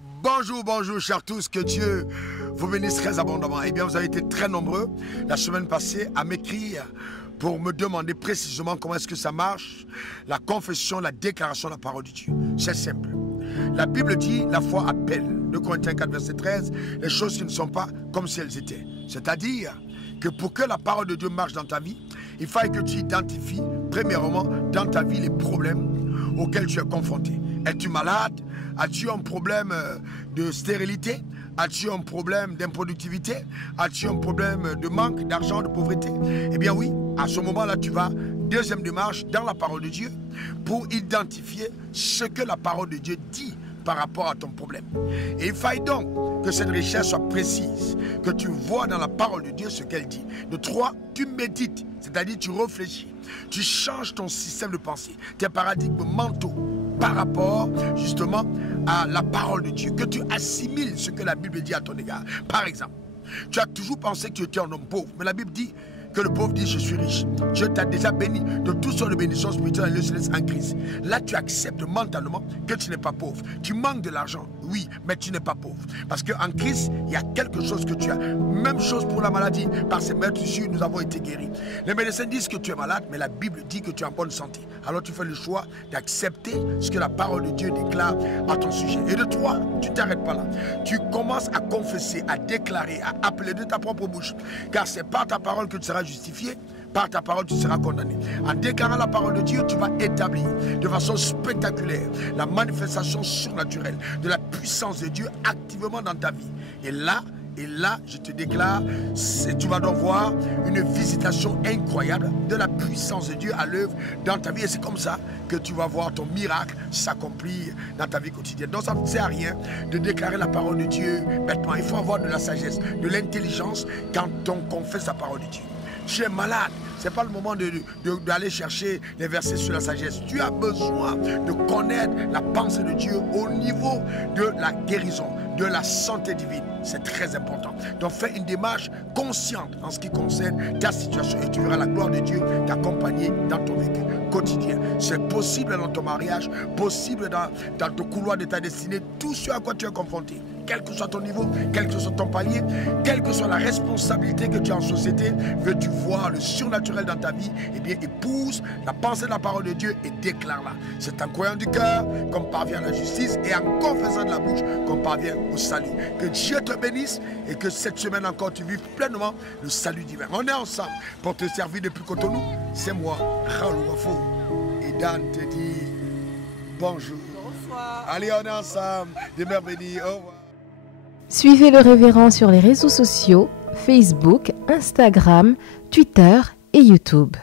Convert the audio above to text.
Bonjour, bonjour, chers tous, que Dieu vous bénisse très abondamment. Eh bien, vous avez été très nombreux la semaine passée à m'écrire pour me demander précisément comment est-ce que ça marche, la confession, la déclaration de la parole de Dieu. C'est simple. La Bible dit, la foi appelle. 2 Corinthiens 4, verset 13, les choses qui ne sont pas comme si elles étaient. C'est-à-dire que pour que la parole de Dieu marche dans ta vie, il faut que tu identifies, premièrement, dans ta vie, les problèmes auxquels tu es confronté. Es-tu malade? As-tu un problème de stérilité? As-tu un problème d'improductivité? As-tu un problème de manque d'argent, de pauvreté? Eh bien oui, à ce moment-là, tu vas, deuxième démarche, dans la parole de Dieu, pour identifier ce que la parole de Dieu dit par rapport à ton problème. Et il faille donc que cette recherche soit précise, que tu vois dans la parole de Dieu ce qu'elle dit. De 3, tu médites, c'est-à-dire tu réfléchis, tu changes ton système de pensée, tes paradigmes mentaux par rapport justement à la parole de Dieu, que tu assimiles ce que la Bible dit à ton égard. Par exemple, tu as toujours pensé que tu étais un homme pauvre, mais la Bible dit que le pauvre dit je suis riche. Dieu t'a déjà béni de toutes sortes de bénédictions spirituelles et le laisse en crise. Là, tu acceptes mentalement que tu n'es pas pauvre. Tu manques de l'argent, oui, mais tu n'es pas pauvre. Parce qu'en Christ, il y a quelque chose que tu as. Même chose pour la maladie. Par ces meurtrissures, nous avons été guéris. Les médecins disent que tu es malade, mais la Bible dit que tu es en bonne santé. Alors tu fais le choix d'accepter ce que la parole de Dieu déclare à ton sujet. Et de toi, tu ne t'arrêtes pas là. Tu commences à confesser, à déclarer, à appeler de ta propre bouche. Car c'est par ta parole que tu seras justifié, par ta parole tu seras condamné. En déclarant la parole de Dieu, tu vas établir de façon spectaculaire la manifestation surnaturelle de la puissance de Dieu activement dans ta vie. Et là, je te déclare, tu vas donc voir une visitation incroyable de la puissance de Dieu à l'œuvre dans ta vie. Et c'est comme ça que tu vas voir ton miracle s'accomplir dans ta vie quotidienne. Donc ça ne sert à rien de déclarer la parole de Dieu bêtement. Il faut avoir de la sagesse, de l'intelligence quand on confesse la parole de Dieu. Tu es malade, ce n'est pas le moment d'aller chercher les versets sur la sagesse. Tu as besoin de connaître la pensée de Dieu au niveau de la guérison, de la santé divine. C'est très important. Donc fais une démarche consciente en ce qui concerne ta situation et tu verras la gloire de Dieu t'accompagner dans ton vécu quotidien. C'est possible dans ton mariage, possible dans ton couloir de ta destinée, tout ce à quoi tu es confronté. Quel que soit ton niveau, quel que soit ton palier, quelle que soit la responsabilité que tu as en société, veux-tu voir le surnaturel dans ta vie, eh bien épouse la pensée de la parole de Dieu et déclare-la. C'est en croyant du cœur qu'on parvient à la justice et en confessant de la bouche qu'on parvient au salut. Que Dieu te bénisse et que cette semaine encore tu vives pleinement le salut divin. On est ensemble pour te servir depuis Cotonou. C'est moi, Raoul Wafo. Et Dan te dit bonjour. Bonsoir. Allez, on est ensemble. Demeure béni. Au revoir. Suivez le révérend sur les réseaux sociaux, Facebook, Instagram, Twitter et YouTube.